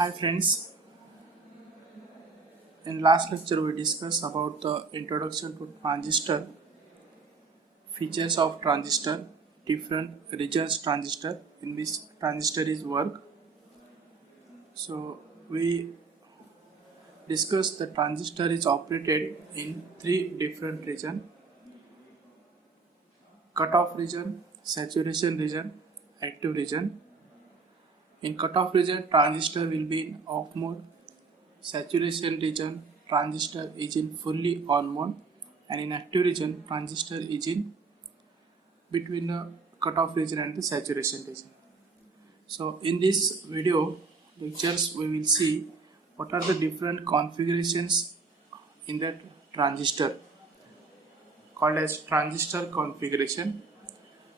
Hi friends, in last lecture we discussed about the introduction to transistor, features of transistor, different regions transistor in which transistor is work. So we discussed the transistor is operated in three different region: cutoff region, saturation region, active region. In cutoff region, transistor will be in off mode. Saturation region, transistor is in fully on mode, and in active region, transistor is in between the cutoff region and the saturation region. So in this video lectures we will see what are the different configurations in that transistor called as transistor configuration.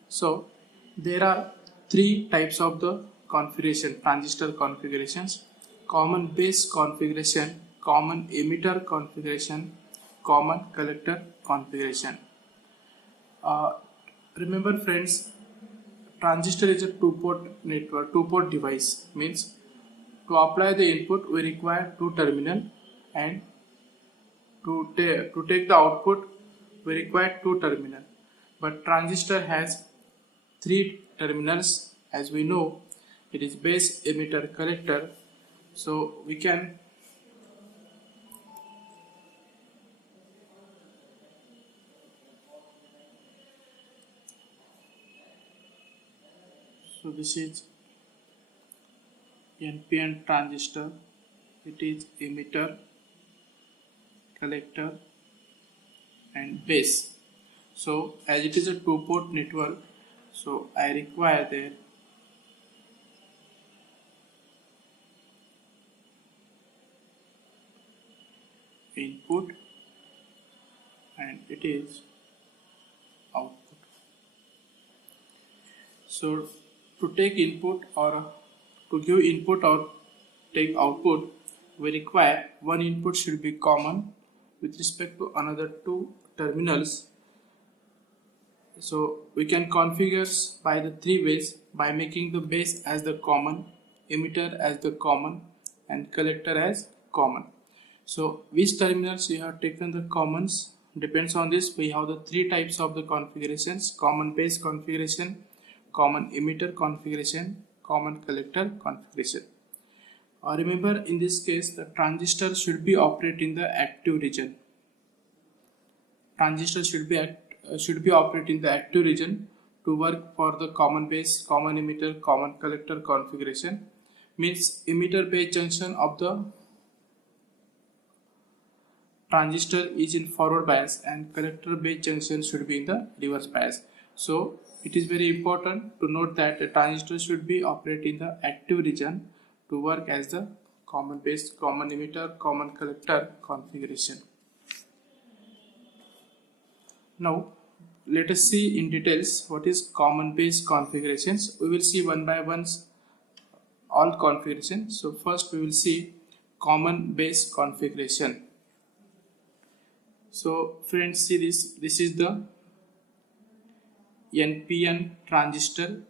So there are three types of the transistor configurations: common base configuration, common emitter configuration, common collector configuration. Remember friends, transistor is a two-port device. Means to apply the input we require two terminal, and to take the output we require two terminal. But transistor has three terminals, as we know. It is base, emitter, collector. So we can this is NPN transistor. It is emitter, collector and base. So as it is a two-port network, so I require the input and it is output. So to take input or to give input or take output, we require one input should be common with respect to another two terminals. So we can configure by the three ways: by making the base as the common, emitter as the common and collector as common. So which terminals you have taken the commons depends on this. We have the three types of the configurations: common base configuration, common emitter configuration, common collector configuration. Remember, in this case the transistor should be operating in the active region. Transistor should be operating in the active region to work for the common base, common emitter, common collector configuration. Means emitter base junction of the transistor is in forward bias and collector base junction should be in the reverse bias. So it is very important to note that a transistor should be operating in the active region to work as the common base, common emitter, common collector configuration. Now let us see in details what is common base configurations. We will see one by one all configurations. So first we will see common base configuration. So friends, see this is the NPN transistor.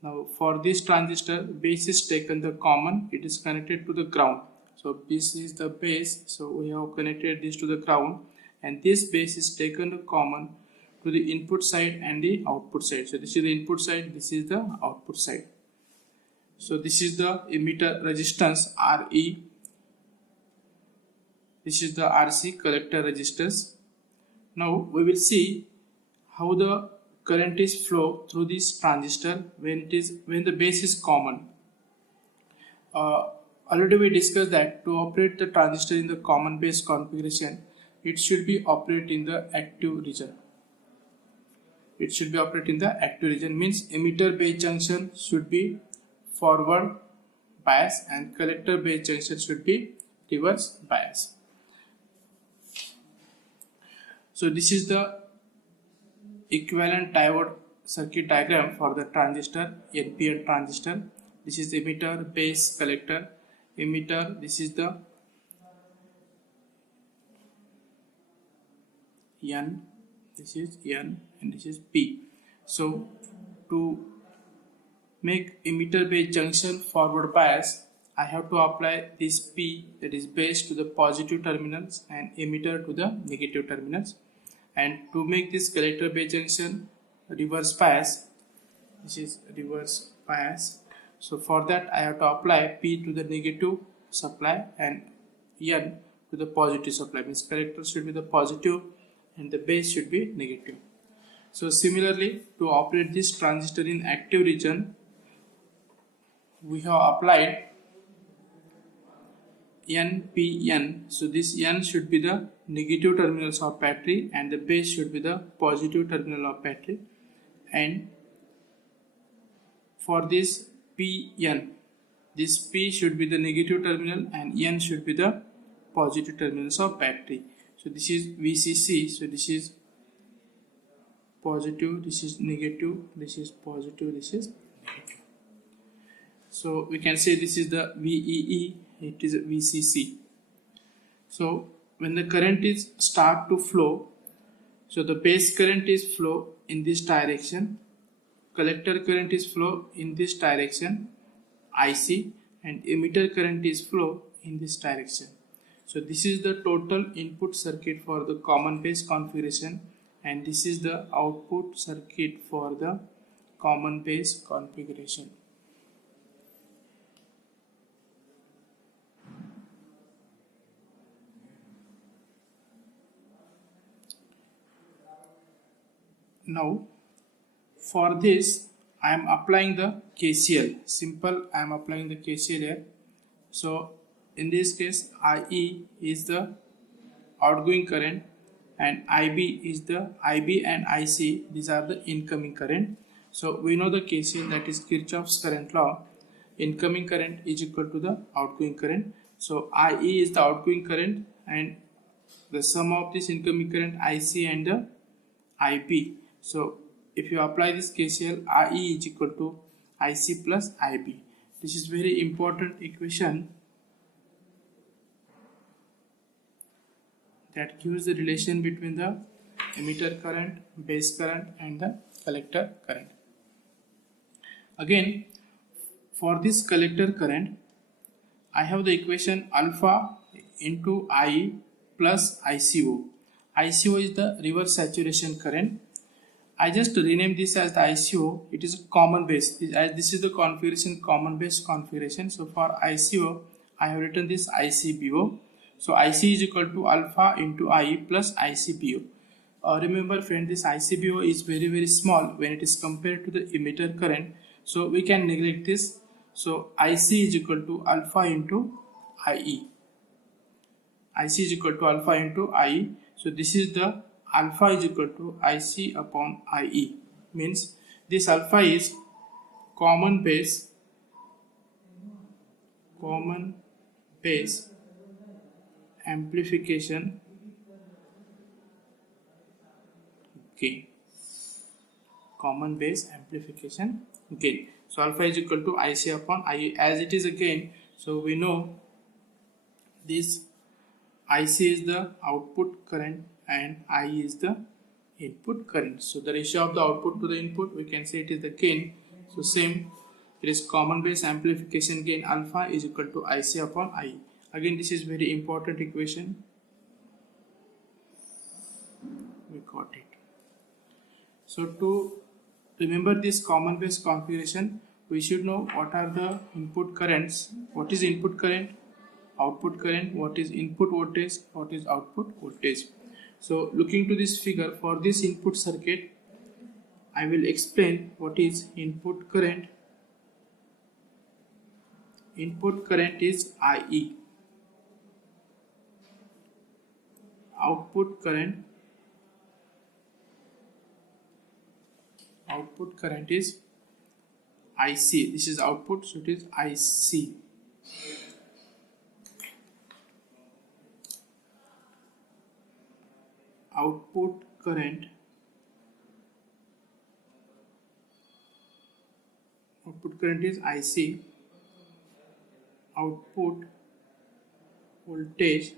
Now for this transistor, base is taken the common, it is connected to the ground. So this is the base, so we have connected this to the ground, and this base is taken the common to the input side and the output side. So this is the input side, this is the output side. So this is the emitter resistance RE. This is the RC, collector resistance. Now we will see how the current is flow through this transistor when the base is common. Already we discussed that to operate the transistor in the common base configuration, it should be operating in the active region. It should be operating in the active region, means emitter base junction should be forward bias and collector base junction should be reverse bias. So this is the equivalent diode circuit diagram for the transistor, NPN transistor. This is emitter, base, collector. Emitter, this is the N, this is N and this is P. So to make emitter base junction forward bias, I have to apply this P, that is base, to the positive terminals and emitter to the negative terminals. And to make this collector base junction reverse bias, this is reverse bias. So for that I have to apply P to the negative supply and N to the positive supply. Means collector should be the positive and the base should be negative. So similarly, to operate this transistor in active region, we have applied NPN. So this N should be the negative terminals of battery and the base should be the positive terminal of battery. And for this PN, this P should be the negative terminal and N should be the positive terminals of battery. So this is VCC. So this is positive, this is negative, this is positive, this is negative. So we can say this is the VEE, it is VCC. So when the current is start to flow, so the base current is flow in this direction, collector current is flow in this direction, IC, and emitter current is flow in this direction. So this is the total input circuit for the common base configuration, and this is the output circuit for the common base configuration. Now for this I am applying the KCL. Simple, I am applying the KCL here. So in this case, IE is the outgoing current and IB is the IB and IC, these are the incoming current. So we know the KCL, that is Kirchhoff's current law. Incoming current is equal to the outgoing current. So IE is the outgoing current and the sum of this incoming current IC and the IB. So if you apply this KCL, IE is equal to IC plus IB. This is very important equation that gives the relation between the emitter current, base current and the collector current. Again, for this collector current, I have the equation alpha into IE plus ICO. ICO is the reverse saturation current. I just rename this as the ICO. It is a common base. This is the configuration, common base configuration. So for ICO, I have written this ICBO. So IC is equal to alpha into IE plus ICBO. Remember friend, this ICBO is very small when it is compared to the emitter current. So we can neglect this. So IC is equal to alpha into IE. IC is equal to alpha into IE. So this is the alpha is equal to IC upon IE. Means this alpha is common base amplification gain. Common base amplification gain. So alpha is equal to IC upon IE. As it is a gain, so we know this IC is the output current and IE is the input current. So the ratio of the output to the input, we can say it is the gain. So same, it is common base amplification gain alpha is equal to IC upon IE. Again, this is very important equation. We got it. So to remember this common base configuration, we should know what are the input currents. What is input current? Output current. What is input voltage? What is output voltage? So looking to this figure, for this input circuit, I will explain what is input current. Input current is IE. Output current is IC. This is output, so it is IC. Output current is IC. Output voltage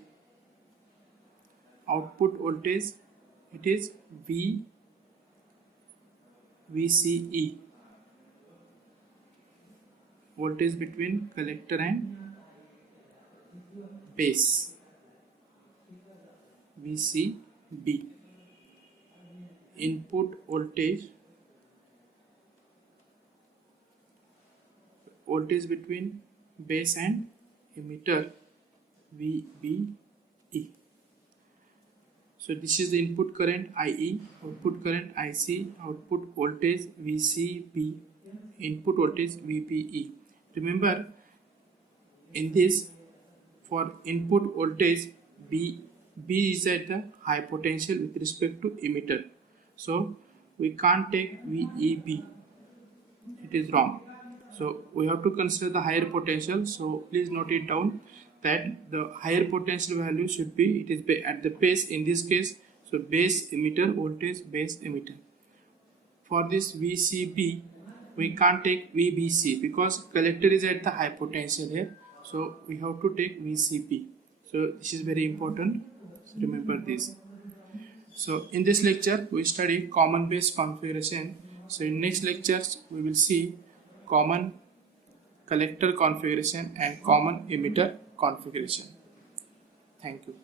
it is VCE. voltage between collector and base VCB. Input voltage between base and emitter VBE. So this is the input current IE, output current IC, output voltage VCB, input voltage VBE. Remember, in this, for input voltage B is at the high potential with respect to emitter. So we can't take VEB. It is wrong. So we have to consider the higher potential. So please note it down that the higher potential value should be, it is at the base in this case. So base emitter voltage, base emitter. For this VCB, we can't take VBC because collector is at the high potential here. So we have to take VCB. So this is very important. So remember this. So in this lecture, we study common base configuration. So in next lectures, we will see common collector configuration and common emitter configuration. Thank you.